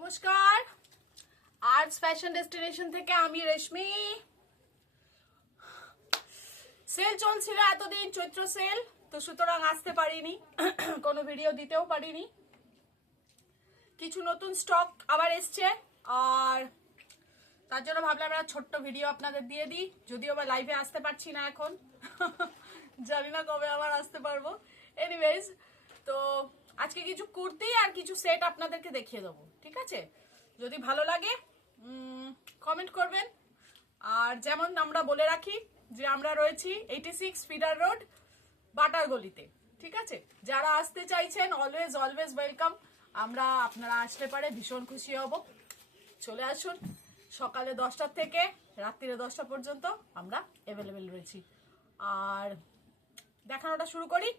নমস্কার, arts fashion destination থেকে আমি রেশমি। সেল চলছিল এতদিন, চৈত্র সেল, তো সুতরাং আসতে পারিনি, কোনো ভিডিও দিতেও পারিনি। কিছু নতুন স্টক আবার এসছে, আর তার জন্য ভাবলাম একটা ছোট্ট ভিডিও আপনাদের দিয়ে দিই। যদিও বা লাইভে আসতে পারছি না এখন, জানি না কবে আবার আসতে পারবো। এনিওয়েজ, তো আজকে কিছু কুর্তি আর কিছু সেট আপনাদেরকে দেখিয়ে দেবো, ঠিক আছে? যদি ভালো লাগে কমেন্ট করবেন। আর যেমন আমরা বলে রাখি যে আমরা রয়েছি 86 ফিডার রোড, বাটার গলিতে, ঠিক আছে? যারা আসতে চাইছেন অলওয়েজ অলওয়েজ ওয়েলকাম। আপনারা আসতে পারে ভীষণ খুশি হব। চলে আসুন, সকালে 10টা থেকে রাত্রিরে 10টা পর্যন্ত আমরা অ্যাভেলেবেল রয়েছি। আর দেখানোটা শুরু করি।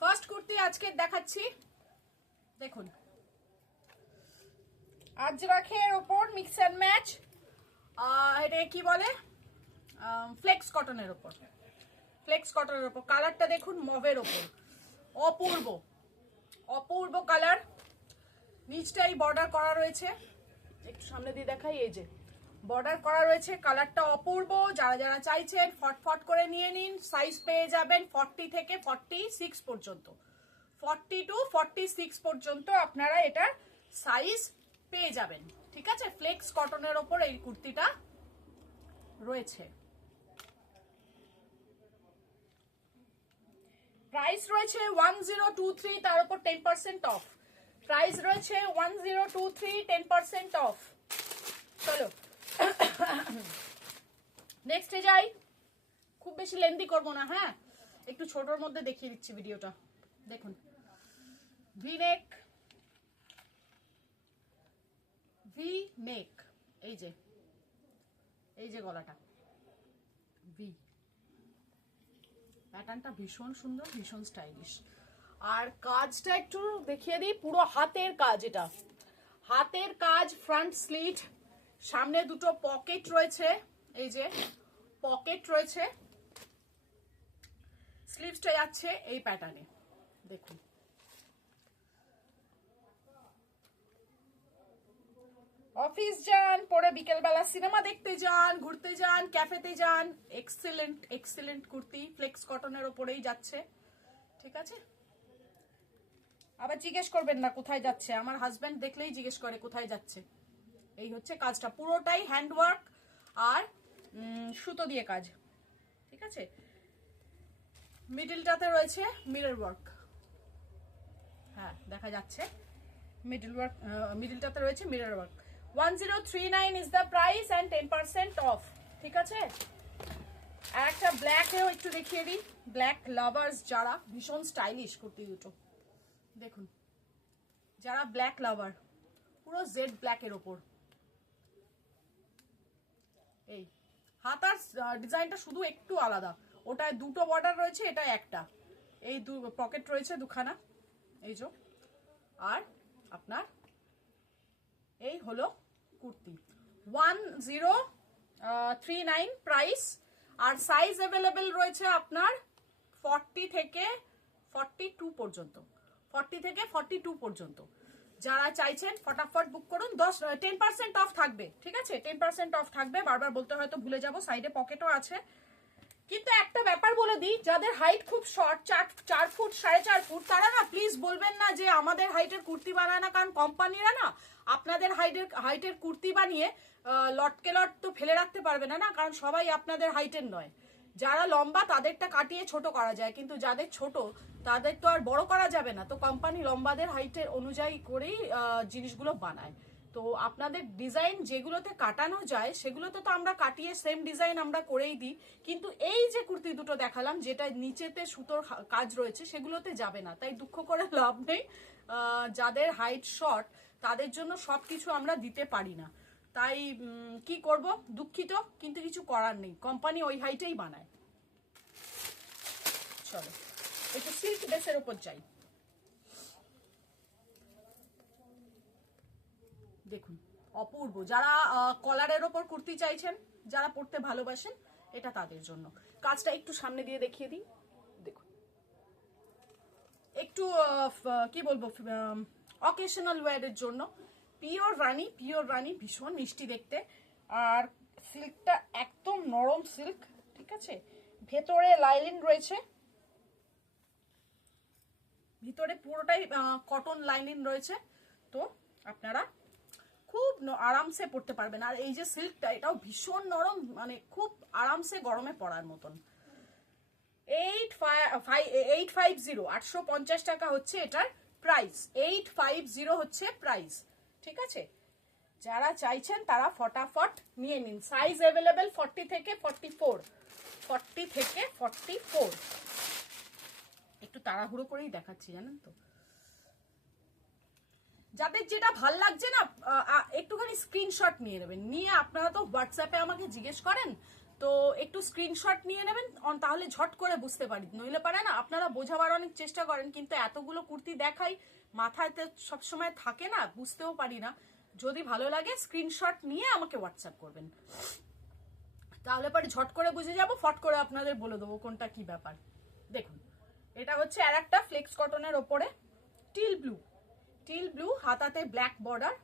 ফার্স্ট কুর্তি আজকে দেখাচ্ছি, দেখুন। আজরাখের ওপর মিক্স অ্যান্ড ম্যাচ, এটা কি বলে, ফ্লেক্স কটনের ওপর। ফ্লেক্স কটনের ওপর কালারটা দেখুন, মভের ওপর, অপূর্ব অপূর্ব কালার। নিচটাই বর্ডার করা রয়েছে, একটু সামনে দিয়ে দেখাই, এই যে বর্ডার করা রয়েছে। কালারটা অপূর্ব। যারা যারা চাইছেন ফটফট করে নিয়ে নিন। সাইজ পেয়ে যাবেন 40 থেকে 46 পর্যন্ত, 40 টু 46 পর্যন্ত আপনারা এটার সাইজ পেয়ে যাবেন, ঠিক আছে? ফ্লেক্স কটনের ওপর এই কুর্তিটা রয়েছে। প্রাইস রয়েছে 1023, তার উপর 10% অফ। প্রাইস রয়েছে 1023, 10% অফ। চলো নেক্সটে যাই। খুব বেশি লেন্দি করবো না, হ্যাঁ, একটু ছোটর মধ্যে দেখিয়ে দিচ্ছি ভিডিওটা। দেখুন, ভি নেক, ভি নেক, এই যে গলাটা ভি। প্যাটার্নটা ভীষণ সুন্দর, ভীষণ স্টাইলিশ। আর কাজটা একটু দেখিয়ে দিই, পুরো হাতের কাজ। এটা হাতের কাজ, ফ্রন্ট স্লিট, সামনে দুটো পকেট রয়েছে, এই যে পকেট রয়েছে। স্লিভসটা যাচ্ছে এই প্যাটার্নে, দেখুন। অফিস যান, পরে বিকেলবেলা সিনেমা দেখতে যান, ঘুরতে যান, ক্যাফেতে যান, এক্সেলেন্ট এক্সেলেন্ট কুর্তি। ফ্লেক্স কটনের ওপরেই যাচ্ছে, ঠিক আছে? আবার জিজ্ঞেস করবেন না কোথায় যাচ্ছে, আমার হাজব্যান্ড দেখলেই জিজ্ঞেস করে কোথায় যাচ্ছে। এই হচ্ছে কাজটা, পুরোটাই হ্যান্ডওয়ার্ক আর সুতো দিয়ে কাজ, ঠিক আছে? মিডলটাতে রয়েছে মিরর ওয়ার্ক, হ্যাঁ দেখা যাচ্ছে মিডলটাতে রয়েছে mirror work. 1039 is the price and 10% of, ঠিক আছে? আর একটা ব্ল্যাকেও একটু দেখিয়ে দিই। ব্ল্যাক লাভার্স যারা, ভীষণ স্টাইলিশ কুর্তি দুটো, দেখুন। যারা ব্ল্যাক লাভার, পুরো জেড ব্ল্যাকের ওপর। এই হাতার ডিজাইনটা শুধু একটু আলাদা, ওটায় দুটো বর্ডার রয়েছে, এটা একটা। এই পকেট রয়েছে দুখানা, এই যে। আর আপনার এই হলো কুর্তি, 1039 প্রাইস। আর সাইজ অ্যাভেলেবেল রয়েছে আপনার 40 থেকে 42 পর্যন্ত, 40 থেকে 42 পর্যন্ত। যারা চাইছেন ফটাফট বুক করুন। 10% অফ থাকবে, ঠিক আছে? 10% অফ থাকবে। বারবার বলতে হয়তো ভুলে যাব, সাইডে পকেটও আছে। কিন্তু একটা ব্যাপার বলে দিই, যাদের হাইট খুব শর্ট, 4 ফুট 4.5 ফুট, তারা না প্লিজ বলবেন না যে আমাদের হাইটের কুর্তি বানায় না, কারণ কোম্পানিরা না আপনাদের হাইটের কুর্তি বানিয়ে লটকে লট তো ফেলে রাখতে পারবে না, কারণ সবাই আপনাদের হাইটের নয়। যারা লম্বা তাদেরটা কাটিয়ে ছোট করা যায়, কিন্তু যাদের ছোট তাদের তো আর বড় করা যাবে না। তো কোম্পানি লম্বাদের হাইটের অনুযায়ী করেই জিনিসগুলো বানায়। তো আপনাদের ডিজাইন যেগুলোতে কাটানো যায় সেগুলোতে তো আমরা কাটিয়ে সেম ডিজাইন আমরা করেই দিই, কিন্তু এই যে কুর্তি দুটো দেখালাম যেটা নিচেতে সুতোর কাজ রয়েছে সেগুলোতে যাবে না। তাই দুঃখ করে লাভ নেই, যাদের হাইট শর্ট তাদের জন্য সবকিছু আমরা দিতে পারি না। তাই কি করব, দুঃখিত, কিন্তু কিছু করার নেই, কোম্পানি ওই হাইটেই বানায়। চলো একটু সিল্ক বেসের উপর যাই। দেখুন, অপূর্ব। যারা কলারের ওপর কুর্তি চাইছেন, যারা পরতে ভালোবাসেন, এটা তাদের জন্য। কাজটা একটু সামনে দিয়ে দেখিয়ে দিই, একটু কি বলবো, অকেশনাল ওয়্যারের জন্য। পিওর রানী ভীষণ মিষ্টি দেখতে, আর সিল্কটা একদম নরম সিল্ক, ঠিক আছে। ভেতরে লাইলিন রয়েছে, ভিতরে পুরোটাই কটন লাইনিং রয়েছে। তো আপনারা খুব আরামসে পরতে পারবেন। আর এই যে সিল্কটা, এটাও ভীষণ নরম, মানে খুব আরামসে গরমে পরার মতন। 850 850 টাকা হচ্ছে এটার প্রাইস। 850 হচ্ছে প্রাইস, ঠিক আছে। যারা চাইছেন তারা ফটাফট নিয়ে নিন। সাইজ অ্যাভেলেবেল 40 থেকে 44, 40 থেকে 44। একটু তাড়াহুড়ো করেই দেখাচ্ছি, জানেন তো। যাদের যেটা ভাল লাগছে না, একটুখানি স্ক্রিনশট নিয়ে নেবেন। নিয়ে আপনারা তো হোয়াটসঅ্যাপে আমাকে জিজ্ঞেস করেন, তো একটু স্ক্রিনশট নিয়ে নেবেন, তাহলে ঝট করে বুঝতে পারি। নইলে পারে না, আপনারা বোঝাবার অনেক চেষ্টা করেন, কিন্তু এতগুলো কুর্তি দেখাই, মাথায় তো সবসময় থাকে না, বুঝতেও পারি না। যদি ভালো লাগে স্ক্রিনশট নিয়ে আমাকে হোয়াটসঅ্যাপ করবেন, তাহলে পরে ঝট করে বুঝে যাব, ফট করে আপনাদের বলে দেবো কোনটা কি ব্যাপার। দেখুন, এটা হচ্ছে আর একটা ফ্লেক্স কটনের ওপরে টিল ব্লু, হাতাতে ব্ল্যাক বর্ডার,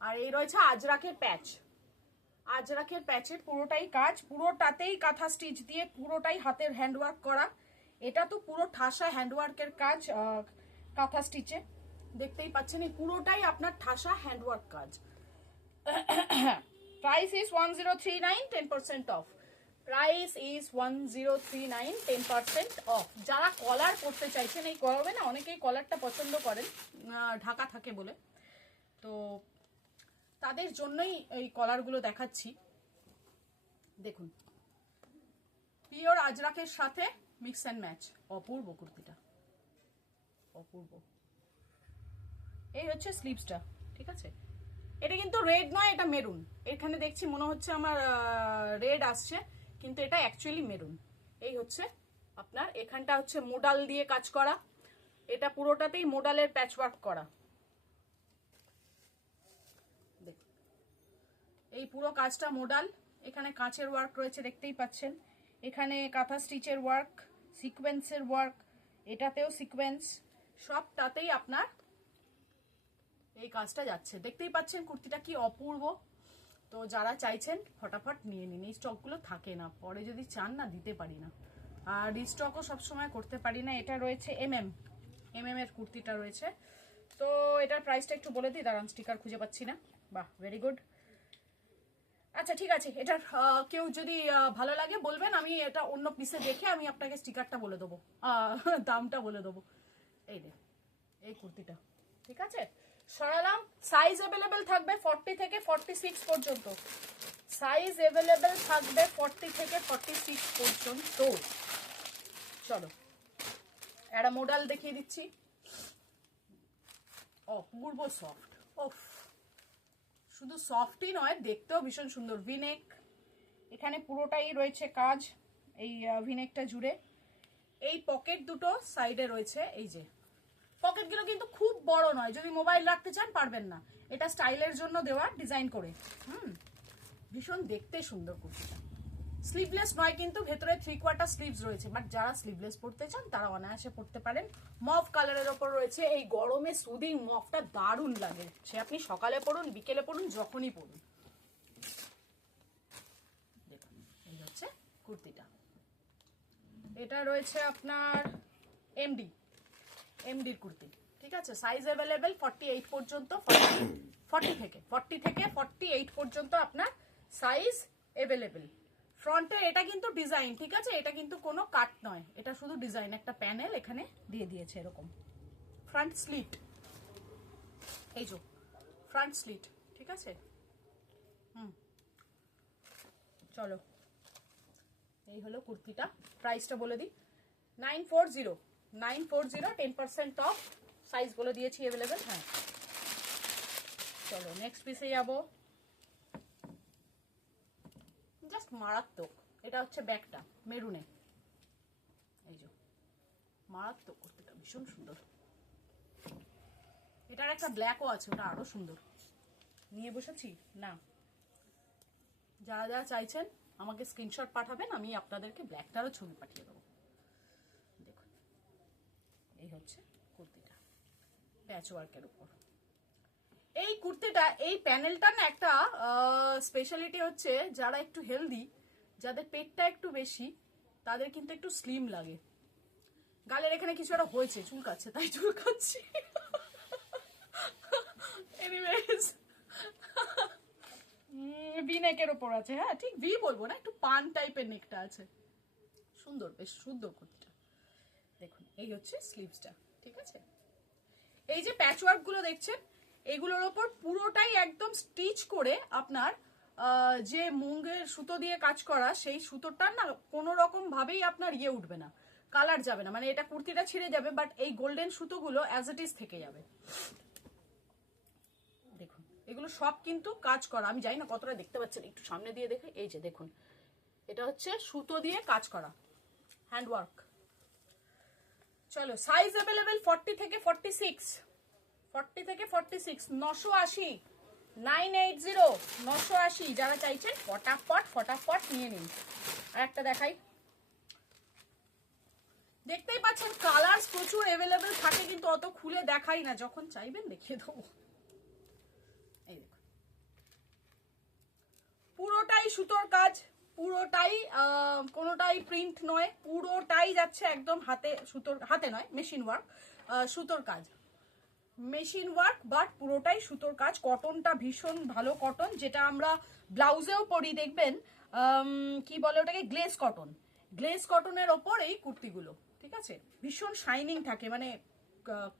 আর এই রয়েছে আজরাকের প্যাচ। আজরাকের প্যাচে পুরোটাই কাজ, পুরোটাতেই কাঁথা স্টিচ দিয়ে পুরোটাই হাতের হ্যান্ডওয়ার্ক করা। এটা তো পুরো ঠাসা হ্যান্ডওয়ার্কের কাজ, কাঁথা স্টিচে দেখতেই পাচ্ছেন, এই পুরোটাই আপনার ঠাসা হ্যান্ডওয়ার্ক কাজ। Price is 1039, 10% of. Price is 1039, 10% of. যারা কলার পরতে চাইছেন, এই গরমে না অনেকেই কলারটা পছন্দ করেন, ঢাকা থাকে বলে, তো তাদের জন্যই এই কলারগুলো দেখাচ্ছি। দেখুন, পিওর আজরাকের সাথে মিক্স অ্যান্ড ম্যাচ, অপূর্ব কুর্তিটা, অপূর্ব। এই হচ্ছে স্লিভসটা, ঠিক আছে। এটা কিন্তু রেড নয়, এটা মেরুন। এখানে দেখছি মনে হচ্ছে আমার রেড আসছে, কিন্তু এটা অ্যাকচুয়ালি মেরুন। এই হচ্ছে আপনার, এখানটা হচ্ছে মোডাল দিয়ে কাজ করা, এটা পুরোটাতেই মোডালের প্যাচওয়ার্ক করা। এই পুরো কাজটা মোডাল, এখানে কাঁচের ওয়ার্ক রয়েছে দেখতেই পাচ্ছেন, এখানে কাঁথা স্টিচের ওয়ার্ক, সিকোয়েন্সের ওয়ার্ক, এটাতেও সিকোয়েন্স, সবটাতেই আপনার এই কাজটা যাচ্ছে। দেখতেই পাচ্ছেন কুর্তিটা কি অপূর্ব। তো যারা চাইছেন ফটাফট নিয়ে নিন, এই স্টকগুলো থাকে না, পরে যদি চান না দিতে পারি না, আর রিস্টকও সবসময় করতে পারি না। এটা রয়েছে এর কুর্তিটা রয়েছে। তো এটার প্রাইসটা একটু বলে দিই, দাঁড়ান, স্টিকার খুঁজে পাচ্ছি না। বাহ, ভেরি গুড। আচ্ছা ঠিক আছে, এটার কেউ যদি ভালো লাগে বলবেন, আমি এটা অন্য পিসে দেখে আমি আপনাকে স্টিকারটা বলে দেবো, দামটা বলে দেবো। এই দে, এই কুর্তিটা, ঠিক আছে, সরালাম। সাইজ অ্যাভেলেবেল থাকবে 40 থেকে 46 পর্যন্ত। সাইজ অ্যাভেলেবেল থাকবে 40 থেকে 46 পর্যন্ত। চলো একটা মডেল দেখিয়ে দিচ্ছি, অপূর্ব সফট। ওফ, শুধু সফটই নয়, দেখতেও ভীষণ সুন্দর। ভিনেক, এখানে পুরোটাই রয়েছে কাজ এই ভিনেকটা জুড়ে। এই পকেট দুটো সাইডে রয়েছে, এই যে পকেটগুলো কিন্তু খুব বড় নয়, যদি মোবাইল রাখতে চান পারবেন না, এটা স্টাইলের জন্য দেওয়া, ডিজাইন করে। ভীষণ দেখতে সুন্দর কুর্তিটা। স্লিভলেস নয় কিন্তু, ভেতরে 3/4 স্লিভস রয়েছে, বাট যারা স্লিভলেস পরতে চান তারা অনায়াসে পরতে পারেন। মফ কালারের ওপর রয়েছে, এই গরমে সুদিং মফটা দারুণ লাগে, সে আপনি সকালে পরুন, বিকেলে পরুন, যখনই পরুন। দেখুন, এই হচ্ছে কুর্তিটা। এটা রয়েছে আপনার এমডির কুর্তি, ঠিক আছে। সাইজ অ্যাভেলেবেল 48 পর্যন্ত, 40 থেকে 48 পর্যন্ত আপনার সাইজ অ্যাভেলেবেল। ফ্রন্টে এটা কিন্তু ডিজাইন, ঠিক আছে, এটা কিন্তু কোনো কাট নয়, এটা শুধু ডিজাইন, একটা প্যানেল এখানে দিয়ে দিয়েছে এরকম। ফ্রন্ট স্লিট, এই যে ফ্রন্ট স্লিট, ঠিক আছে। চলো, এই হলো কুর্তিটা। প্রাইসটা বলে দিই, 940, 10% অফ। সাইজ বলে দিয়েছি অ্যাভেলেবেল, হ্যাঁ। চলো নেক্সট পিসে যাবো, জাস্ট মারাত্মক। এটা হচ্ছে ব্যাগটা মেরুনে, এই যে মারাত্মক কুর্তিটা, ভীষণ সুন্দর। এটার একটা ব্ল্যাকও আছে, ওটা আরো সুন্দর। নিয়ে বসেছি না, যারা যারা চাইছেন আমাকে স্ক্রিনশট পাঠাবেন, আমি আপনাদেরকে ব্ল্যাকটারও ছবি পাঠিয়ে দেবো। দেখুন, এই হচ্ছে কুর্তিটা প্যাচ ওয়ার্কের উপর। এই কুর্তিটা, এই প্যানেলটা না একটা স্পেশালিটি হচ্ছে, যারা একটু হেলদি, যাদের পেটটা একটু বেশি, তাদের কিন্তু একটু স্লিম লাগে। গালের এখানে কিছু একটা হয়েছে, চুলকাচ্ছে, তাই চুলকাচ্ছি। এনিওয়েজ, ভি নেকের ওপর আছে। হ্যাঁ ঠিক ভি বলবো না, একটু পান টাইপের নেকটা আছে, সুন্দর, বেশ সুন্দর কুর্তিটা। দেখুন এই হচ্ছে স্লিভসটা, ঠিক আছে। এই যে প্যাচওয়ার্ক গুলো দেখছেন, এগুলোর ওপর পুরোটাই একদম স্টিচ করে আপনার যে মুঙ্গের সুতো দিয়ে কাজ করা, সেই সুতোটা না কোনো রকম ভাবেই আপনার ইয়ে উঠবে না, কালার যাবে না, মানে এটা কুর্তিটা ছিঁড়ে যাবে, বাট এই গোল্ডেন সুতোগুলো অ্যাজ ইট ইজ থেকে যাবে। দেখুন এগুলো সব কিন্তু কাজ করা, আমি জানি না কতটা দেখতে পাচ্ছেন, একটু সামনে দিয়ে দেখে, এই যে দেখুন এটা হচ্ছে সুতো দিয়ে কাজ করা হ্যান্ডওয়ার্ক। চলো সাইজ অ্যাভেলেবেল 40 থেকে 46, 40 থেকে 46, 980, 980, 980। যারা চাইছেন ফটাফট ফটাফট নিয়ে নিন। আর একটা দেখাই, দেখতেই পাচ্ছেন কালার প্রচুর অ্যাভেলেবেল থাকে, কিন্তু অত খুলে দেখাই না, যখন চাইবেন দেখিয়ে দেবো। এই দেখুন পুরোটাই সুতোর কাজ, পুরোটাই কোনোটাই প্রিন্ট নয়, পুরোটাই যাচ্ছে একদম হাতে, সুতোর, হাতে নয় মেশিন ওয়ার্ক, সুতোর কাজ, মেশিন ওয়ার্ক, বাট পুরোটাই সুতোর কাজ। কটনটা ভীষণ ভালো কটন, যেটা আমরা ব্লাউজেও পরি, দেখবেন কি বলে ওটাকে, গ্লেজ কটন, গ্লেজ কটনের ওপর এই কুর্তিগুলো, ঠিক আছে। ভীষণ শাইনিং থাকে, মানে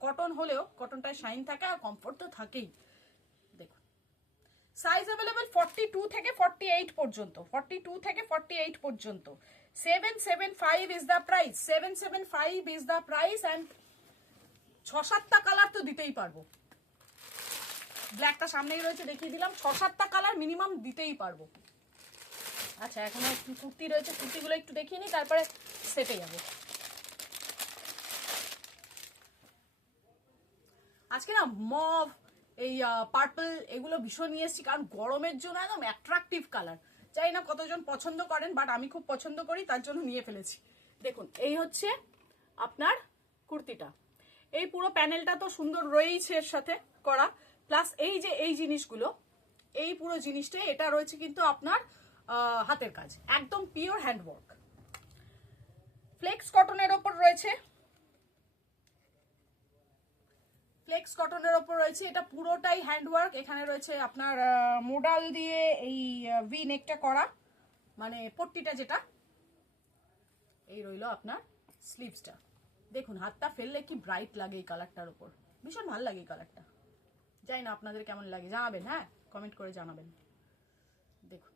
কটন হলেও কটনটায় শাইন থাকে, আর কমফোর্ট তো থাকেই। দেখুন সাইজ অ্যাভেলেবেল 42 থেকে 48 পর্যন্ত, 42 থেকে 48 পর্যন্ত। 775 is the price, 775 is the price. And 6-7টা কালার তো দিতেই পারবো, ব্ল্যাকটা সামনেই রয়েছে দেখিয়ে দিলাম, 6-7টা কালার মিনিমাম দিতেই পারবো। আচ্ছা এখানে একটু কুর্তি রয়েছে, কুর্তিগুলো একটু দেখিয়ে নিই, তারপরে সেটে যাবো। আজকে না মভ, এই পার্পল, এগুলো ভীষণ নিয়ে এসেছি, কারণ গরমের জন্য একদম অ্যাট্রাকটিভ কালার। জানি না কতজন পছন্দ করেন, বাট আমি খুব পছন্দ করি, তার জন্য নিয়ে ফেলেছি। দেখুন এই হচ্ছে আপনার কুর্তিটা, এই পুরো প্যানেলটা তো সুন্দর রয়েছে এর সাথে করা, প্লাস এই যে এই জিনিসগুলো, এই পুরো জিনিসটা এটা রয়েছে কিন্তু আপনার হাতের কাজ, একদম পিওর হ্যান্ডওয়ার্ক। ফ্লেক্স কটনের ওপর রয়েছে, ফ্লেক্স কটনের ওপর রয়েছে, এটা পুরোটাই হ্যান্ডওয়ার্ক। এখানে রয়েছে আপনার মোডাল দিয়ে এই ভি নেকটা করা, মানে পট্টিটা যেটা, এই রইলো আপনার স্লিভসটা। দেখুন হাতটা ফেললে কি ব্রাইট লাগে এই কালারটার উপর, ভীষণ ভালো লাগে এই কালারটা। জানি না আপনাদের কেমন লাগে, জানাবেন, হ্যাঁ কমেন্ট করে জানাবেন। দেখুন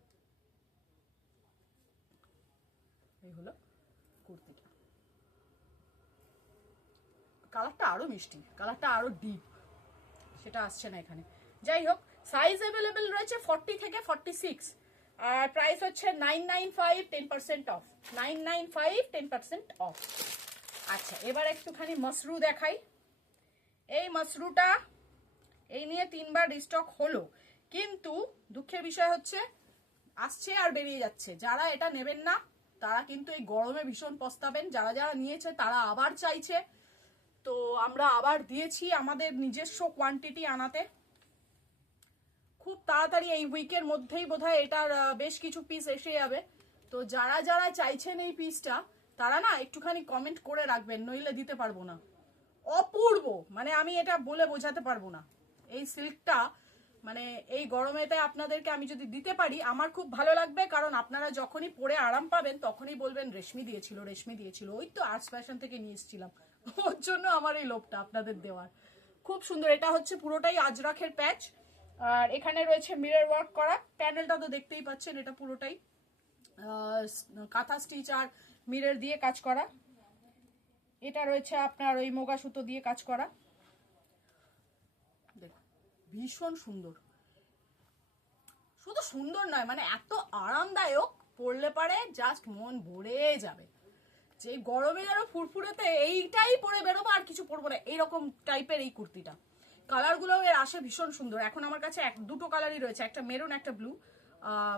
এই হলো কুর্তিটা, কালারটা আরো মিষ্টি, কালারটা আরো ডিপ, সেটা আসছে না এখানে। যাই হোক সাইজ অ্যাভেলেবেল রয়েছে 40 থেকে 46, আর প্রাইস হচ্ছে 995, 10% অফ, 995, 10% অফ। আচ্ছা এবার একটুখানি মাসরু দেখাই। এই মাসরুটা এই নিয়ে 3বার রিস্টক হলো, কিন্তু দুঃখের বিষয় হচ্ছে আসছে আর বেরিয়ে যাচ্ছে। যারা এটা নেবেন না তারা কিন্তু এই গরমে ভীষণ পস্তাবেন, যারা যারা নিয়েছে তারা আবার চাইছে, তো আমরা আবার দিয়েছি আমাদের নিজস্ব কোয়ান্টিটি আনাতে। খুব তাড়াতাড়ি এই উইকের মধ্যেই বোধহয় এটার বেশ কিছু পিস এসে যাবে, তো যারা যারা চাইছেন এই পিসটা তারা না একটুখানি কমেন্ট করে রাখবেন, নইলে দিতে পারবো না। অপূর্ব, মানে আমি এটা বলে বোঝাতে পারবো না। এই সিল্কটা মানে এই গরমেতে আপনাদেরকে আমি যদি দিতে পারি আমার খুব ভালো লাগবে, কারণ আপনারা যখনই পরে আরাম পাবেন তখনই বলবেন রেশমি দিয়েছিল, রেশমি দিয়েছিল, ওই তো আর্টস ফ্যাশন থেকে নিয়ে এসেছিলাম, ওর জন্য আমার এই লোভটা আপনাদের দেওয়ার। খুব সুন্দর, এটা হচ্ছে পুরোটাই আজরাখের প্যাচ, আর এখানে রয়েছে মিরর ওয়ার্ক করা। প্যানেলটা তো দেখতেই পাচ্ছেন, এটা পুরোটাই কাঁথা স্টিচ আর মিরর দিয়ে কাজ করা। এটা রয়েছে আপনার ওই মোগা সুতো দিয়ে কাজ করা। দেখুন ভীষণ সুন্দর, শুধু সুন্দর নয় মানে এত আরামদায়ক, পরলে পারে জাস্ট মন ভরে যাবে। যে গরমে যেন ফুরফুরেতে এইটাই পরে বেরোবো, আর কিছু পরবো না, এইরকম টাইপের এই কুর্তিটা। কালারগুলো এর আসে ভীষণ সুন্দর। এখন আমার কাছে দুটো কালারই রয়েছে, একটা মেরুন একটা ব্লু,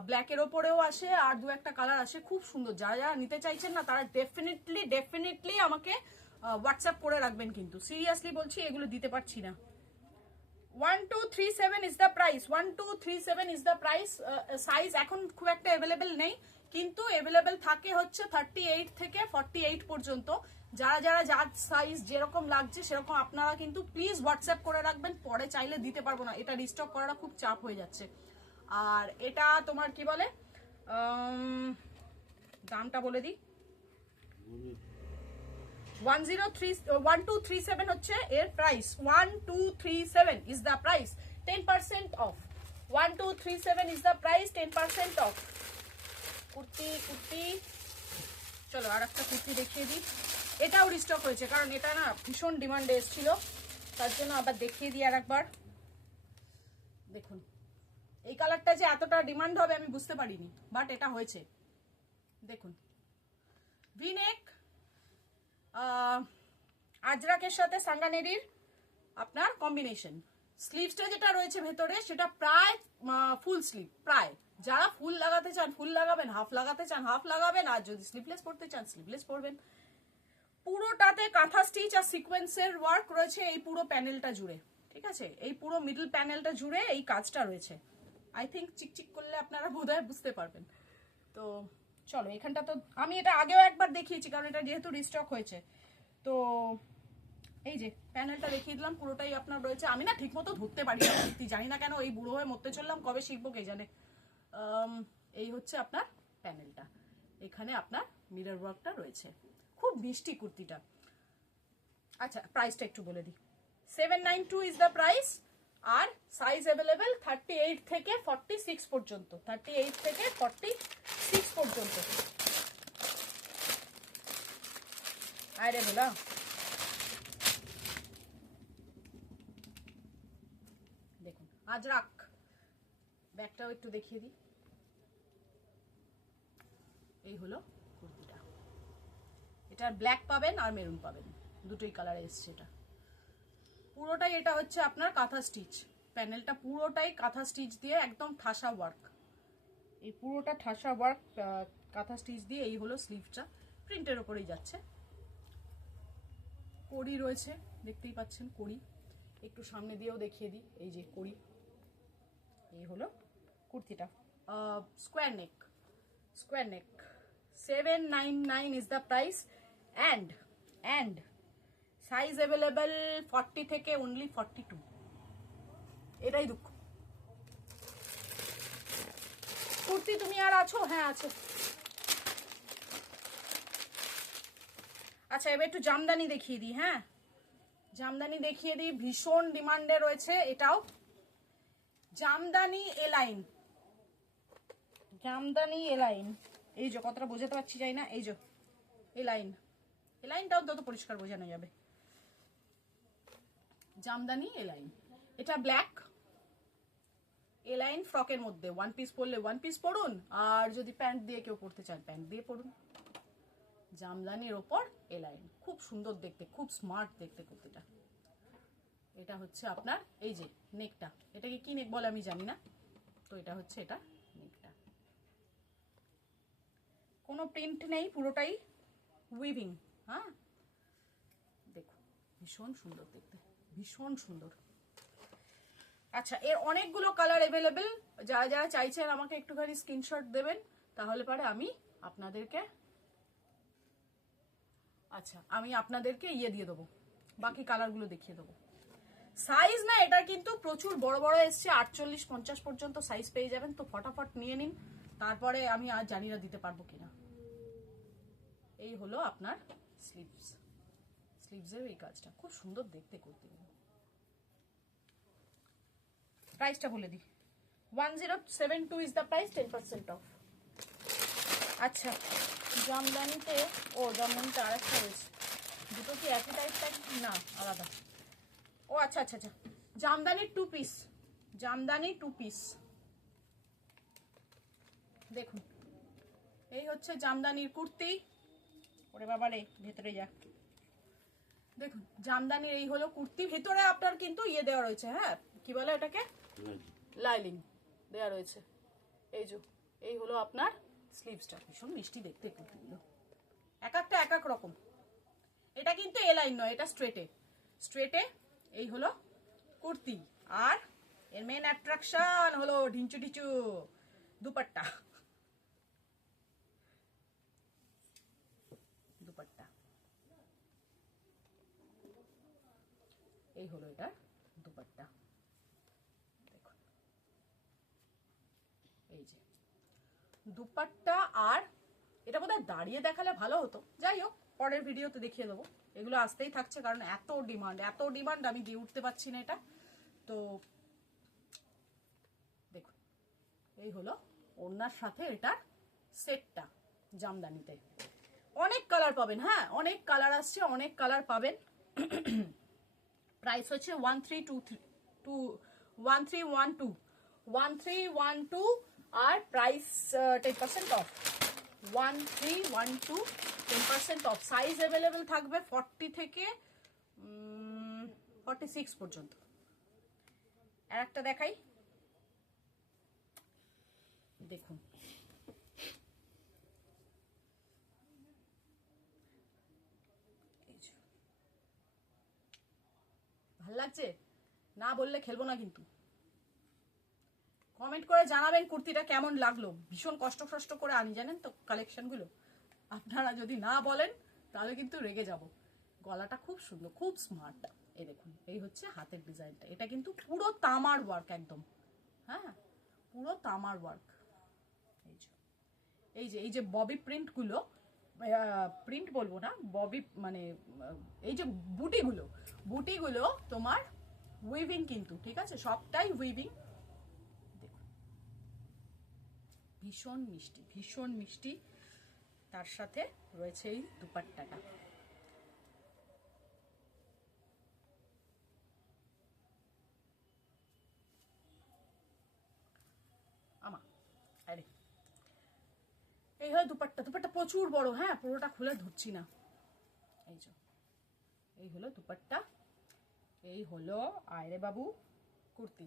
ব্ল্যাকের ওপরেও আসে আর 2-1টা কালার আসে, খুব সুন্দর। যারা যারা নিতে চাইছেন না তারা ডেফিনেটলি আমাকে হোয়াটসঅ্যাপ করে রাখবেন, কিন্তু সিরিয়াসলি বলছি এগুলো দিতে পারছি না। 1237 is the price, 1237 is the price. Size এখন খুব একটা অ্যাভেলেবেল নেই, কিন্তু অ্যাভেলেবেল থাকে হচ্ছে 38 থেকে 48 পর্যন্ত। যারা যারা যার সাইজ যেরকম লাগছে সেরকম আপনারা কিন্তু প্লিজ হোয়াটসঅ্যাপ করে রাখবেন, পরে চাইলে দিতে পারবো না, এটা রিস্টক করাটা খুব চাপ হয়ে যাচ্ছে। আর এটা তোমার কি বলে, দামটা বলে দিই, 1237 হচ্ছে এর price, 1237 is the price, 10% of. 1237 is the price, 10% of. Kurti kurti, চলো আর একটা কুর্তি দেখিয়ে দিই। এটাও রিস্টক হয়েছে, কারণ এটা না ভীষণ ডিমান্ডে এসেছিল, তার জন্য আবার দেখিয়ে দিই আর একবার। দেখুন এই কালারটা যে এতটা ডিমান্ড হবে আমি বুঝতে পারিনি, বাট এটা হয়েছে। দেখুন ভিনেক, আজরাকের সাথে সাঙ্গানেরির আপনার কম্বিনেশন। স্লিভসটা যেটা রয়েছে ভেতরে সেটা প্রায় ফুল স্লিভ, প্রায়। যারা ফুল লাগাতে চান ফুল লাগাবেন, হাফ লাগাতে চান হাফ লাগাবেন, আর যদি স্লিভলেস পড়তে চান স্লিভলেস পরবেন। পুরোটাতে কাঁথা স্টিচ আর সিকোয়েন্সের ওয়ার্ক রয়েছে এই পুরো প্যানেলটা জুড়ে, ঠিক আছে? এই পুরো মিডল প্যানেলটা জুড়ে এই কাজটা রয়েছে। আই থিঙ্ক চিকচিক করলে আপনারা বোধহয় বুঝতে পারবেন। তো চলো এখানটা তো আমি এটা আগেও একবার দেখিয়েছি, কারণ এটা যেহেতু রিস্টক হয়েছে। তো এই যে প্যানেলটা দেখিয়ে দিলাম, পুরোটাই আপনার রয়েছে। আমি না ঠিক মতো ধরতে পারি না, সত্যি জানি না কেন, এই বুড়ো হয়ে মরতে চললাম, কবে শিখবো কে জানে। এই হচ্ছে আপনার প্যানেলটা, এখানে আপনার মিরর ওয়ার্কটা রয়েছে, খুব মিষ্টি কুর্তিটা। আচ্ছা প্রাইসটা একটু বলে দিই, 792 ইজ দ্য প্রাইস। আর সাইজ অ্যাভেলেবেল 38 থেকে 46 পর্যন্ত, 38 থেকে 46 পর্যন্ত। আরে বলা, দেখুন আজরাক, ব্যাগটাও একটু দেখিয়ে দিই। এই হলো কুর্তিটা, এটার ব্ল্যাক পাবেন আর মেরুন পাবেন, দুটোই কালারে এসছে। এটা পুরোটাই, এটা হচ্ছে আপনার কাঁথা স্টিচ, প্যানেলটা পুরোটাই কাঁথা স্টিচ দিয়ে একদম ঠাসা ওয়ার্ক, এই পুরোটা ঠাসা ওয়ার্ক কাঁথা স্টিচ দিয়ে। এই হলো স্লিভটা, প্রিন্টের ওপরেই যাচ্ছে। কড়ি রয়েছে, দেখতেই পাচ্ছেন কড়ি, একটু সামনে দিয়েও দেখিয়ে দিই, এই যে কড়ি। এই হলো কুর্তিটা, square neck, square neck. 799 is the price. And size available 40 থেকে অনলি 42, এটাই দুঃখ। কুর্তি তুমি আর আছো? হ্যাঁ আছে। আচ্ছা এবার একটু জামদানি দেখিয়ে দিই। হ্যাঁ জামদানি দেখিয়ে দিই, ভীষণ ডিমান্ডে রয়েছে এটাও। জামদানি এলাইন, জামদানি এলাইন, এই যে কতটা বোঝাতে পারছি যাই না, এই যে এলাইন, এলাইনটাও তত পরিষ্কার বোঝানো যাবে। জামদানি এলাইন, এটা ব্ল্যাক এলাইন ফ্রকের মধ্যে, ওয়ান পিস পরলে ওয়ান পিস পরুন, আর যদি প্যান্ট দিয়ে কেউ পরতে চান প্যান্ট দিয়ে পরুন। জামদানির ওপর এলাইন, খুব সুন্দর দেখতে, খুব স্মার্ট দেখতে কুর্তিটা। এটা হচ্ছে আপনার এই যে নেকটা, এটাকে কি নেক বলে আমি জানি না, তো এটা হচ্ছে এটা নেকটা, কোনো প্রিন্ট নেই, পুরোটাই উইভিং। হ্যাঁ দেখো ভীষণ সুন্দর দেখতে, ভীষণ সুন্দর। আচ্ছা এর অনেকগুলো কালার অ্যাভেলেবেল, যারা যারা চাইছেন আমাকে একটুখানি স্ক্রিনশট দেবেন, তাহলে পরে আমি আপনাদেরকে ইয়ে দিয়ে দেবো, বাকি কালারগুলো দেখিয়ে দেবো। সাইজ না এটার কিন্তু প্রচুর বড় বড় এসছে, 48-50 পর্যন্ত সাইজ পেয়ে যাবেন, তো ফটাফট নিয়ে নিন, তারপরে আমি আর জানি না দিতে পারবো কিনা। এই হলো আপনার স্লিভস, স্লিভসের এই কাজটা খুব সুন্দর দেখতে করতে। প্রাইসটা বলে দিই, 1072 ইজ দ্য প্রাইস, 10% অফ। আচ্ছা জামদানিতে, জামদানিতে আরেকটা রয়েছে, দুটো কি একই টাইপটা না আলাদা? আচ্ছা আচ্ছা আচ্ছা, জামদানির 2 পিস, জামদানি 2 পিস। দেখুন এই হচ্ছে জামদানির কুর্তি, ওরে বাবা রে ভেতরে যা। দেখুন জামদানির এই হলো কুর্তি, ভেতরে আপনার কিন্তু ইয়ে দেওয়া রয়েছে, হ্যাঁ কি বলে এটাকে, লাইলিং দেওয়া রয়েছে। এই হলো আপনার স্লিভসটা, ভীষণ মিষ্টি দেখতে কুর্তিগুলো, এক একটা এক এক রকম। এটা কি কিন্তু এ লাইন নয়, এটা স্ট্রেটে। স্ট্রেটে এই হলো কুর্তি, আর এর মেন অ্যাট্রাকশন হলো ঢিঞ্চু ঢিচু দুপাট্টা। দুপাট্টা এই হলো এটা দুপাট্টা। দেখুন এই যে দুপাট্টা, আর এটা বোধহয় দাঁড়িয়ে দেখালে ভালো হতো, যাই হোক পরের ভিডিওতে দেখিয়ে দেবো। এগুলো আসতেই থাকছে কারণ এত ডিমান্ড আমি দিয়ে উঠতে পারছি না এটা। তো দেখুন এই হলো ওড়নার সাথে এটার সেটটা জামদানিতে। অনেক কালার পাবেন, হ্যাঁ অনেক কালার আসছে, অনেক কালার পাবেন। প্রাইস হচ্ছে 1312 আর price 10% off. 1312 10% off. Size available থাকবে 40 থেকে 46 পর্যন্ত। আর একটা দেখাই, দেখুন ভাল লাগছে না বললে খেলবো না কিন্তু। কমেন্ট করে জানাবেন কুর্তিটা কেমন লাগলো। ভীষণ কষ্ট করে আনি জানেন তো কালেকশনগুলো, আপনারা যদি না বলেন তাহলে কিন্তু রেগে যাব। গলাটা খুব সুন্দর, খুব স্মার্ট। এই দেখুন এই হচ্ছে হাতের ডিজাইনটা, এটা কিন্তু পুরো তামার ওয়ার্ক একদম, হ্যাঁ পুরো তামার ওয়ার্ক। এই যে ববি প্রিন্টগুলো, প্রিন্ট বলবো না, ববি মানে এই যে বুটিগুলো তোমার উইভিং কিন্তু, ঠিক আছে সবটাই উইভিং। ভীষণ মিষ্টি তার সাথে রয়েছে এই দুপাট্টাটা। এই হয় দুপাট্টা প্রচুর বড়, হ্যাঁ পুরোটা খুলে ধরছি না। এই হলো দুপাট্টা, এই হলো আয়রে বাবু কুর্তি।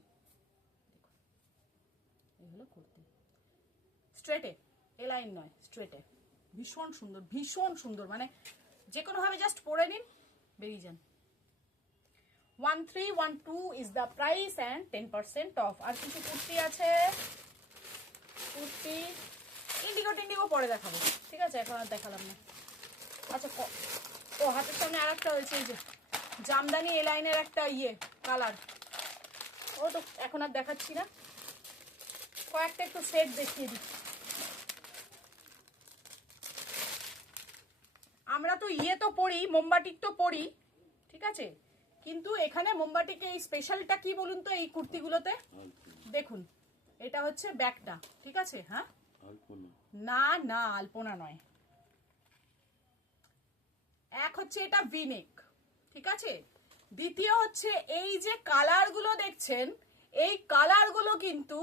এই হলো কুর্তি স্ট্রেটে, এ লাইন নয় স্ট্রেটে। ভীষণ সুন্দর, মানে যে কোনো ভাবে জাস্ট পরে নিন বেরিয়ে যান। 1312 is the price and 10% off. আর কিছু কুর্তি আছে, কুর্তি ইন্ডিগো পরে দেখাবো, ঠিক আছে এখন আর দেখালাম না। আচ্ছা ও হাতের সামনে আর একটা হয়েছে, এই যে জামদানি এ লাইনের একটা কালার, ও তো এখন আর দেখাচ্ছি না, কয়েকটা একটু সেট দেখিয়ে দিচ্ছি। আমরা তো তো পরি, মোমবাটিক তো পরি, ঠিক আছে, কিন্তু এখানে মোমবাটিকে এই স্পেশালটা কি বলুন তো এই কুর্তিগুলোতে দেখুন, এটা হচ্ছে ব্যাকটা, ঠিক আছে, হ্যাঁ না আলপনা নয়। এক হচ্ছে এটা ভিনেক, ঠিক আছে, দ্বিতীয় হচ্ছে এই যে কালারগুলো দেখছেন, এই কালারগুলো কিন্তু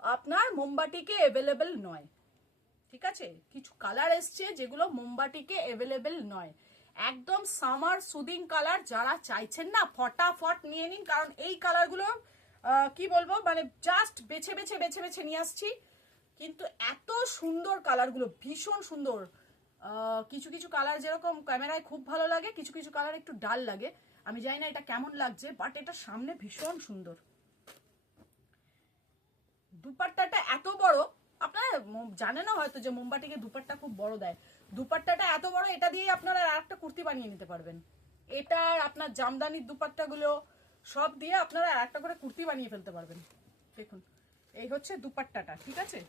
আপনার মোমবাটিকে অ্যাভেলেবেল নয়, ঠিক আছে, কিছু কালার এসছে যেগুলো মোমবাটিকে অ্যাভেলেবেল নয়। একদম সামার সুদিং কালার, যারা চাইছেন না ফটাফট নিয়ে নিন, কারণ এই কালারগুলো কি বলবো মানে জাস্ট বেছে নিয়ে আসছি, কিন্তু এত সুন্দর কালারগুলো, ভীষণ সুন্দর। কিছু কালার যেরকম ক্যামেরায় খুব ভালো লাগে, কিছু কালার একটু ডাল লাগে, আমি জানি না এটা কেমন লাগছে, বাট এটা সামনে ভীষণ সুন্দর। দুপাট্টাটা এত বড়, আপনারা জানেন না হয়তো যে মোমবাটিকে দুপাট্টা খুব বড় দেয়। দুপাট্টাটা এত বড়, এটা দিয়ে আপনারা আরেকটা কুর্তি বানিয়ে নিতে পারবেন। এটা আপনার জামদানির দুপাট্টাগুলো সব দিয়ে আপনারা আরেকটা করে কুর্তি বানিয়ে ফেলতে পারবেন। দেখুন এই হচ্ছে দুপাট্টাটা, ঠিক আছে।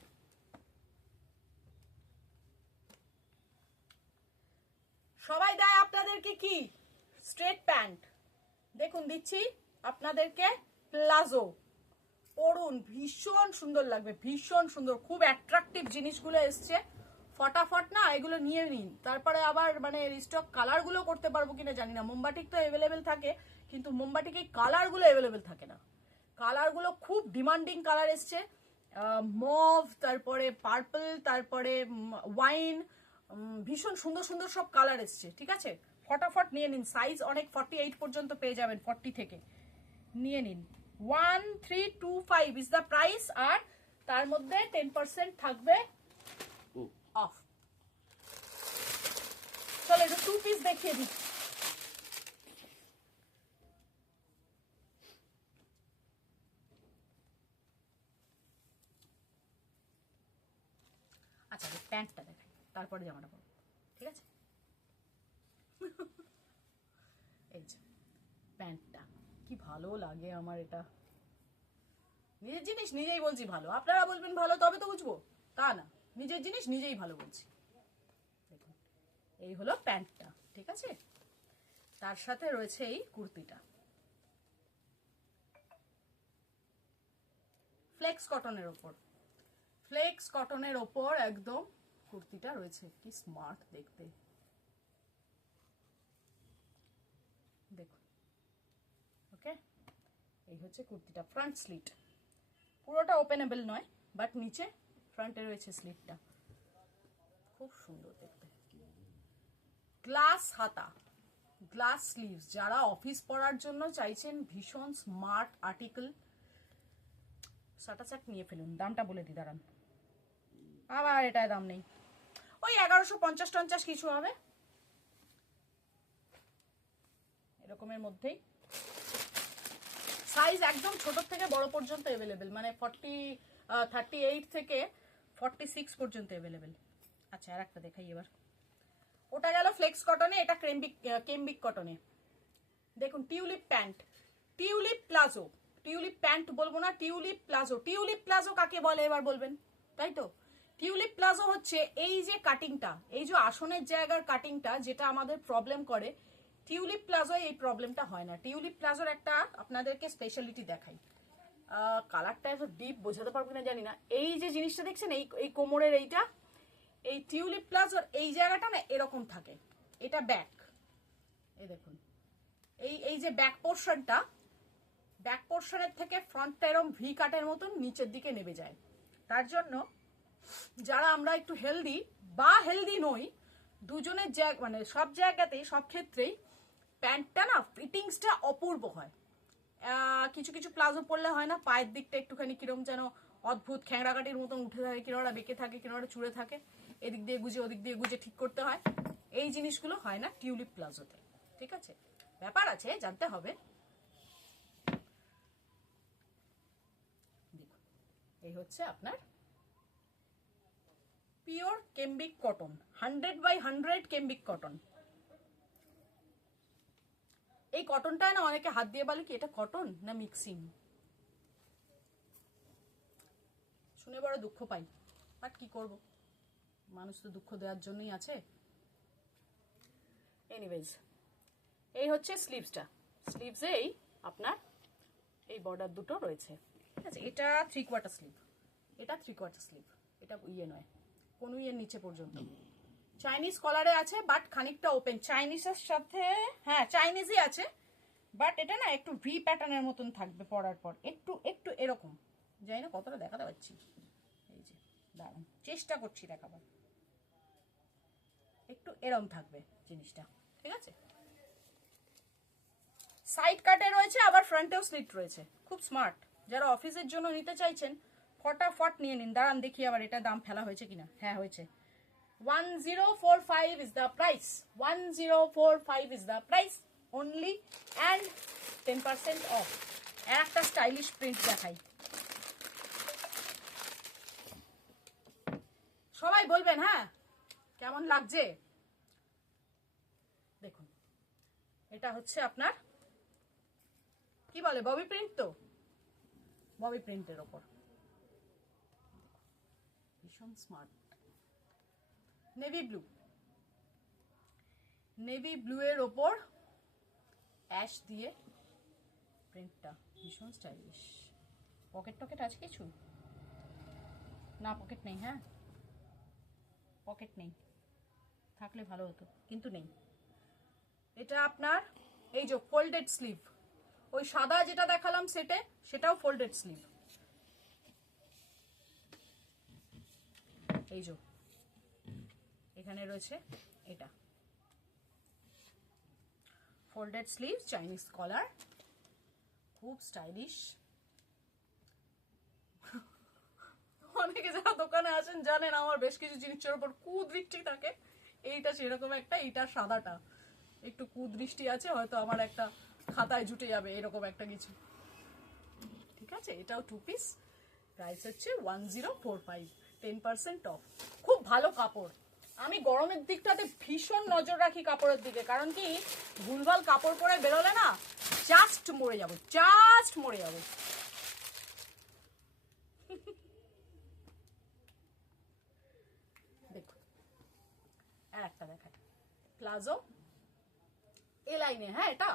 সবাই দেয় আপনাদেরকে কি স্ট্রেট প্যান্ট, দেখুন দিচ্ছি আপনাদেরকে প্লাজো, পরুন ভীষণ সুন্দর লাগবে, ভীষণ সুন্দর, খুব অ্যাট্রাকটিভ জিনিসগুলো এসছে, ফটাফট না এগুলো নিয়ে নিন। তারপরে আবার মানে রিস্টক কালারগুলো করতে পারবো কিনা জানি না, মোমবাটিক তো অ্যাভেলেবেল থাকে কিন্তু মোমবাটিক এই কালারগুলো অ্যাভেলেবেল থাকে না। কালারগুলো খুব ডিমান্ডিং কালার এসছে, মভ, তারপরে পার্পল, তারপরে ওয়াইন, ভীষণ সুন্দর সব কালার এসছে, ঠিক আছে, ফটাফট নিয়ে নিন। সাইজ অনেক 48 পর্যন্ত পেয়ে যাবেন, 40 থেকে নিয়ে নিন। 1325 ইজ দ্য প্রাইস, আর তার মধ্যে 10% থাকবে অফ। চলো এটা 2 পিস দেখিয়ে দিই, তারপরে জামাটা পরবো, ঠিক আছে? এই যে প্যান্টটা কি ভালো লাগে আমার, এটা নিজের জিনিস নিজেই বলছি ভালো, আপনারা বলবেন ভালো তবে তো বুঝবো, তা না, নিজের জিনিস নিজেই ভালো বলছি। দেখুন এই হলো প্যান্টটা, ঠিক আছে? তার সাথে রয়েছে এই কুর্তিটা, ফ্লেক্স কটনের ওপর, ফ্লেক্স কটনের ওপর একদম কুর্তিটা রয়েছে, কি স্মার্ট দেখতে, দেখুন। ওকে, এই হচ্ছে কুর্তিটা, ফ্রন্ট স্লিট, পুরোটা ওপেনেবল নয়, বাট নিচে ফ্রন্টে রয়েছে স্লিটটা, খুব সুন্দর দেখতে। গ্লাস হাতা, গ্লাস স্লিভস, যারা অফিস পরার জন্য চাইছেন ভীষণ স্মার্ট আর্টিকেল, সাটাচাট নিয়ে ফেলুন। দামটা বলে দিই, দাঁড়ান, আবার এটায় দাম নেই, ওই 1150 কিছু হবে, এরকমের মধ্যেই। সাইজ একদম ছোট থেকে বড় পর্যন্ত অ্যাভেলেবেল, মানে 38 থেকে 46 পর্যন্ত অ্যাভেলেবেল। আচ্ছা আর একটা দেখাই এবার, ওটা গেল ফ্লেক্স কটনে, এটা কেম্বিক কটনে। দেখুন tulip pant, tulip palazzo, tulip pant বলবো না, টিউলিপ প্লাজো। টিউলিপ প্লাজো কাকে বলে এবার বলবেন, তাই তো? টিউলিপ প্লাজো হচ্ছে এই যে কাটিংটা, এই যে আসনের জায়গার কাটিংটা, যেটা আমাদের প্রবলেম করে, টিউলিপ প্লাজোয় এই প্রবলেমটা হয় না। টিউলিপ প্লাজোর একটা আপনাদেরকে স্পেশালিটি দেখাই, কালারটা এত ডিপ বোঝাতে পারবো না জানি না, এই যে জিনিসটা দেখছেন, এই কোমরের এইটা, এই টিউলিপ প্লাজোর এই জায়গাটা না এরকম থাকে, এটা ব্যাক, এই দেখুন এই যে ব্যাক পোর্শনটা, ব্যাক পোর্শনের থেকে ফ্রন্টটা এরকম ভি কাটের মতন নিচের দিকে নেমে যায়। তার জন্য যারা আমরা একটু হেলদি বা হেলদি নই, দুজনের জায়গা মানে সব জায়গাতেই সব ক্ষেত্রেই প্যান্টটা না ফিটিংসটা অপূর্ব হয়। কিছু কিছু প্লাজো পরলে হয় না, পায়ের দিকটা একটুখানি কিরম যেন অদ্ভুত খ্যাংরাকাটির মতন উঠে থাকে, কিনারা বেঁকে থাকে, কিনারা চুড়ে থাকে, এদিক দিয়ে গুজে ওদিক দিয়ে গুজে ঠিক করতে হয়, এই জিনিসগুলো হয় না টিউলিপ প্লাজোতে, ঠিক আছে? ব্যাপার আছে, জানতে হবে। দেখুন এই হচ্ছে আপনার পিওর কেম্বিক কটন, 100/100 কেম্বিক কটন। এই কটনটা না অনেকে হাত দিয়ে বলে কি এটা কটন না মিক্সিং, শুনে বড় দুঃখ পাই, বাট কি করব, মানুষ তো দুঃখ দেওয়ার জন্যই আছে। এনিওয়েজ এই হচ্ছে স্লিভসটা, স্লিভসেই আপনার এই বর্ডার দুটো রয়েছে, ঠিক আছে? এটা 3/4 স্লিভ, এটা 3/4 স্লিভ, এটা ইয়ে নয়, কোন ইয়ের নিচে পর্যন্ত। চাইনিজ কলারে আছে, বাট খানিকটা ওপেন, চাইনিজের সাথে, হ্যাঁ চাইনিজই আছে, বাট এটা না একটু ভি প্যাটার্নের মতন থাকবে পরার পর, একটু একটু এরকম, জানি না কতটা দেখাতে পাচ্ছি, এই যে দাঁড়ান চেষ্টা করছি দেখাবার, একটু এরকম থাকবে জিনিসটা, ঠিক আছে? সাইড কাটে রয়েছে, আবার ফ্রন্টেও স্লিট রয়েছে, খুব স্মার্ট। যারা অফিসের জন্য নিতে চাইছেন ফটাফট নিয়ে নিন। দাঁড়ান দেখি আবার এটা দাম ফেলা হয়েছে কিনা, হ্যাঁ হয়েছে, 1045 is the price, 1045 is the price only, and 10% off। একটা স্টাইলিশ প্রিন্ট দেখাই, সবাই বলবেন হ্যাঁ কেমন লাগছে। দেখুন এটা হচ্ছে আপনার কি বলে, ববি প্রিন্ট, তো ববি প্রিন্টের ওপর ভীষণ smart, navy blue, navy blue এর ওপর অ্যাশ দিয়ে প্রিন্টটা, ভীষণ স্টাইলিশ। পকেট টকেট আছে কিছু না? পকেট নেই, হ্যাঁ পকেট নেই, থাকলে ভালো হতো কিন্তু নেই। এটা আপনার এই যে ফোল্ডেড স্লিভ, ওই সাদা যেটা দেখালাম সেটে, সেটাও ফোল্ডেড স্লিভ, এই যে এখানে রয়েছে এটা ফোল্ডেড স্লিভ, চাইনিজ কলার, খুব স্টাইলিশ। অনেকে যারা দোকানে আসেন জানেন আমার বেশ কিছু জিনিসের উপর কুদৃষ্টি থাকে, এইটা সেরকম একটা, এইটা সাদাটা একটু কুদৃষ্টি আছে, হয়তো আমার একটা খাতায় জুটে যাবে এরকম একটা কিছু, ঠিক আছে? এটাও 2 পিস, প্রাইস হচ্ছে 1045, 10% অফ, খুব ভালো কাপড়, আমি গরমের দিকটাতে ভীষণ নজর রাখি কাপড়ের দিকে, কারণ কি ভুলভাল কাপড় পরে বেরোলে না জাস্ট মরে যাবো, জাস্ট মরে যাবো। দেখো আর একটা দেখায়, প্লাজো এ লাইনে, হ্যাঁ এটা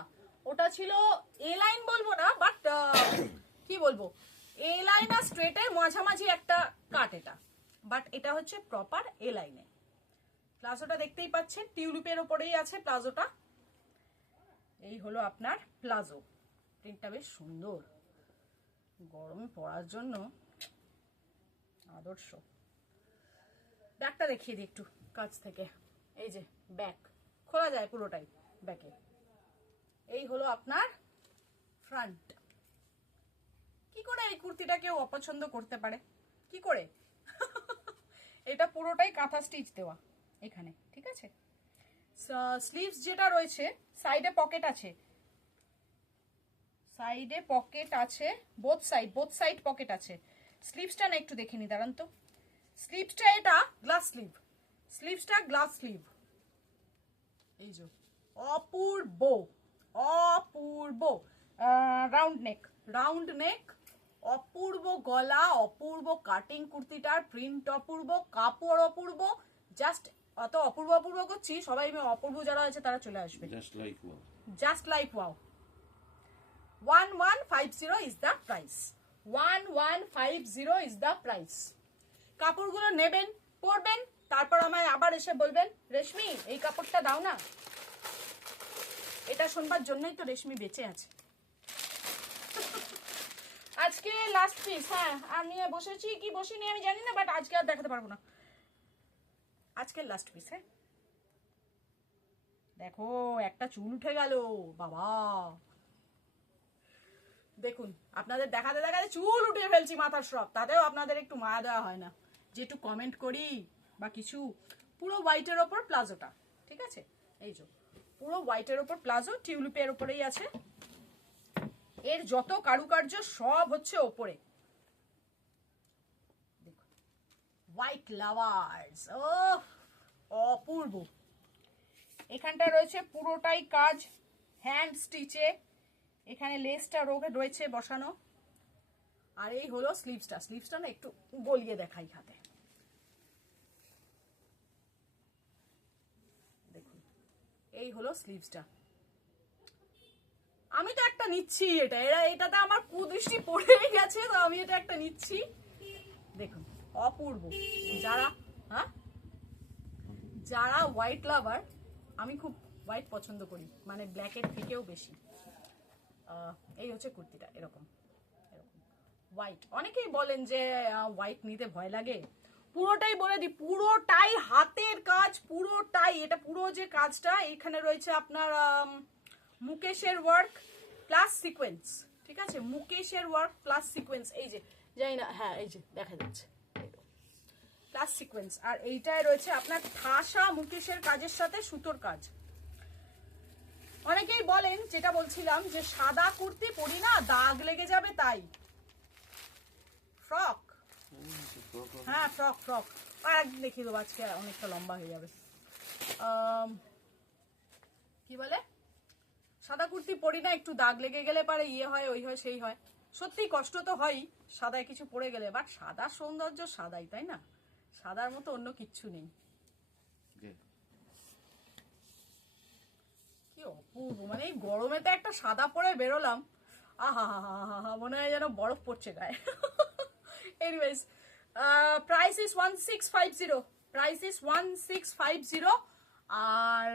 ওটা ছিল এ লাইন বলবো না, বাট কি বলবো, এ লাইন আর স্ট্রেটের মাঝামাঝি একটা কাট এটা, বাট এটা হচ্ছে প্রপার এ লাইনে। প্লাজোটা দেখতেই পাচ্ছেন টিউলিপের ওপরেই আছে প্লাজোটা। এই হলো আপনার প্লাজো, প্রিন্টটা বেশ সুন্দর, গরমে পরার জন্য আদর্শ। ব্যাকটা দেখিয়ে দিই একটু কাছ থেকে, এই যে ব্যাক খোলা যায় পুরোটাই ব্যাকে। এই হলো আপনার ফ্রন্ট। কি করে এই কুর্তিটা কেউ অপছন্দ করতে পারে, কি করে? এটা পুরোটাই কাঁথা স্টিচ দেওয়া এখানে, ঠিক আছে। স্লিভস যেটা রয়েছে সাইডে পকেট আছে, সাইডে পকেট আছে, বোথ সাইড পকেট আছে। স্লিভসটা না একটু দেখে নি, দাঁড়ান তো। স্লিভসটা এটা গ্লাস স্লিভ, স্লিভসটা গ্লাস স্লিভ। এই যে অপূর্ব অপূর্ব রাউন্ড নেক, অপূর্ব গলা, অপূর্ব কাটিং, কুর্তিটার প্রিন্ট অপূর্ব, কাপড় অপূর্ব। জাস্ট অত অপূর্ব অপূর্ব করছি, সবাই অপূর্ব যারা আছে তারা চলে আসবে। Just like wow. 1150 is the price, 1150 is the price। কাপড়গুলো নেবেন, পরবেন, তারপর আমায় আবার এসে বলবেন রেশমি এই কাপড়টা দাও না। এটা শুনবার জন্যই তো রেশমি বেঁচে আছে। আজকে লাস্ট পিস, হ্যাঁ আমি বসেছি কি বসিনি আমি জানি না, বাট আজকে আর দেখাতে পারবো না। আজকের লাস্ট পিস, হ্যাঁ দেখো একটা চুল উঠে গেল বাবা। দেখুন আপনাদের দেখাতে দেখাতে চুল উঠে ফেলছি মাথার সব, তাতেও আপনাদের একটু মায়া দেওয়া হয় না যে একটু কমেন্ট করি বা কিছু। পুরো হোয়াইটের ওপর প্লাজোটা, ঠিক আছে। এই যে পুরো হোয়াইটের ওপর প্লাজো, টিউলিপের ওপরেই আছে। এর যত কারুকার্য সব হচ্ছে ওপরে। হোয়াইট লাভার্স, ও অপূর্ব। এখানটা রয়েছে পুরোটাই কাজ হ্যান্ড স্টিচে, এখানে লেসটা রয়েছে বসানো। আর এই হলো স্লিভসটা, স্লিভসটা না একটু গলিয়ে দেখাই হাতে, দেখুন এই হলো স্লিভসটা। আমি তো একটা নিচ্ছি, এটাতে আমার কুদৃষ্টি পড়েই গেছে, তো আমি এটা একটা নিচ্ছি। দেখুন অপূর্ব। যারা যারা হোয়াইট লাভার, আমি খুব হোয়াইট পছন্দ করি, মানে ব্ল্যাকের থেকেও বেশি। এই হচ্ছে কুর্তিটা, এরকম এরকম হোয়াইট। অনেকেই বলেন যে হোয়াইট নিতে ভয় লাগে, পুরোটাই বলে দিই, পুরোটাই হাতের কাজ, পুরোটাই। এটা পুরো যে কাজটা এখানে রয়েছে আপনার মুকেশের ওয়ার্ক প্লাস সিকোয়েন্স, ঠিক আছে। মুকেশের ওয়ার্ক প্লাস সিকোয়েন্স, এই যে জানি না, হ্যাঁ এই যে দেখা যাচ্ছে প্লাস সিকোয়েন্স। আর এইটায় রয়েছে আপনার ঠাসা মুকেশের কাজের সাথে সুতোর কাজ। অনেকেই বলেন, যেটা বলছিলাম, যে সাদা কুর্তি পরি না দাগ লেগে যাবে, তাই ফ্রক, হ্যাঁ ফ্রক আর একদিন দেখিয়ে দেবো, আজকে অনেকটা লম্বা হয়ে যাবে। কি বলে, সাদা কুর্তি পরি না, একটু দাগ লেগে গেলে পারে ইয়ে হয়, ওই হয় সেই হয়। সত্যি কষ্ট তো হয়ই সাদায় কিছু পরে গেলে, বাট সাদা সৌন্দর্য সাদাই, তাই না? সাদার মতো অন্য কিচ্ছু নেই। কি অপূর্ব, মানে এই গরমেতে একটা সাদা পরে বেরোলাম, আহা হা হা হা হা, মনে হয় যেন বরফ পড়ছে গায়ে। Anyways, price is 1650, price is 1650। আর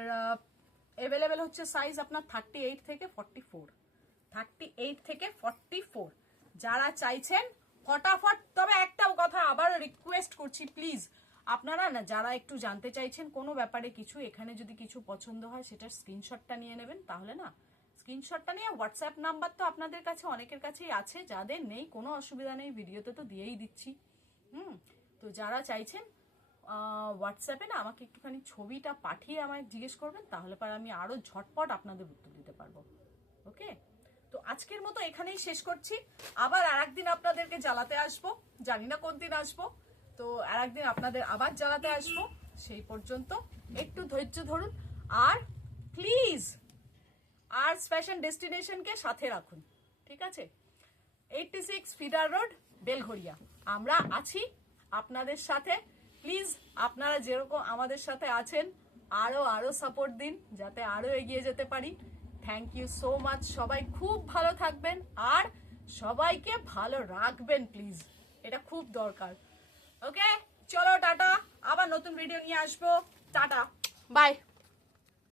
অ্যাভেলেবেল হচ্ছে সাইজ আপনার 38 থেকে 44, 38 থেকে 44। যারা চাইছেন ফটাফট। তবে একটা কথা আবার রিকোয়েস্ট করছি, প্লিজ আপনারা না যারা একটু জানতে চাইছেন কোনো ব্যাপারে কিছু, এখানে যদি কিছু পছন্দ হয় সেটার স্ক্রিনশটটা নিয়ে নেবেন, তাহলে না স্ক্রিনশটটা নিয়ে হোয়াটসঅ্যাপ নাম্বার তো আপনাদের কাছে অনেকের কাছেই আছে, যাদের নেই কোনো অসুবিধা নেই, ভিডিওতে তো দিয়েই দিচ্ছি। তো যারা চাইছেন হোয়াটসঅ্যাপে না আমাকে একটুখানি ছবিটা পাঠিয়ে আমায় জিজ্ঞেস করবেন, তাহলে পরে আমি আরো ঝটপট আপনাদের উত্তর দিতে পারবো। ওকে, তো আজকের মতো এখানেই শেষ করছি। আবার আরেকদিন আপনাদেরকে জ্বালাতে আসবো, জানি না কোন দিন আসবো, তো আরেকদিন আপনাদের আবার জ্বালাতে আসবো। সেই পর্যন্ত একটু ধৈর্য ধরুন, আর প্লিজ আর্টস ফ্যাশন ডেস্টিনেশনকে সাথে রাখুন, ঠিক আছে? 86 ফিডার রোড, বেলঘড়িয়া। আমরা আছি আপনাদের সাথে। প্লিজ আপনারা যেরকম আমাদের সাথে আছেন আরো সাপোর্ট দিন, যাতে আরো এগিয়ে যেতে পারি। Thank you so much. সবাই খুব ভালো থাকবেন আর সবাইকে ভালো রাখবেন প্লিজ, এটা খুব দরকার। ওকে, চলো টাটা, আবার নতুন ভিডিও নিয়ে আসবো। টাটা, বাই।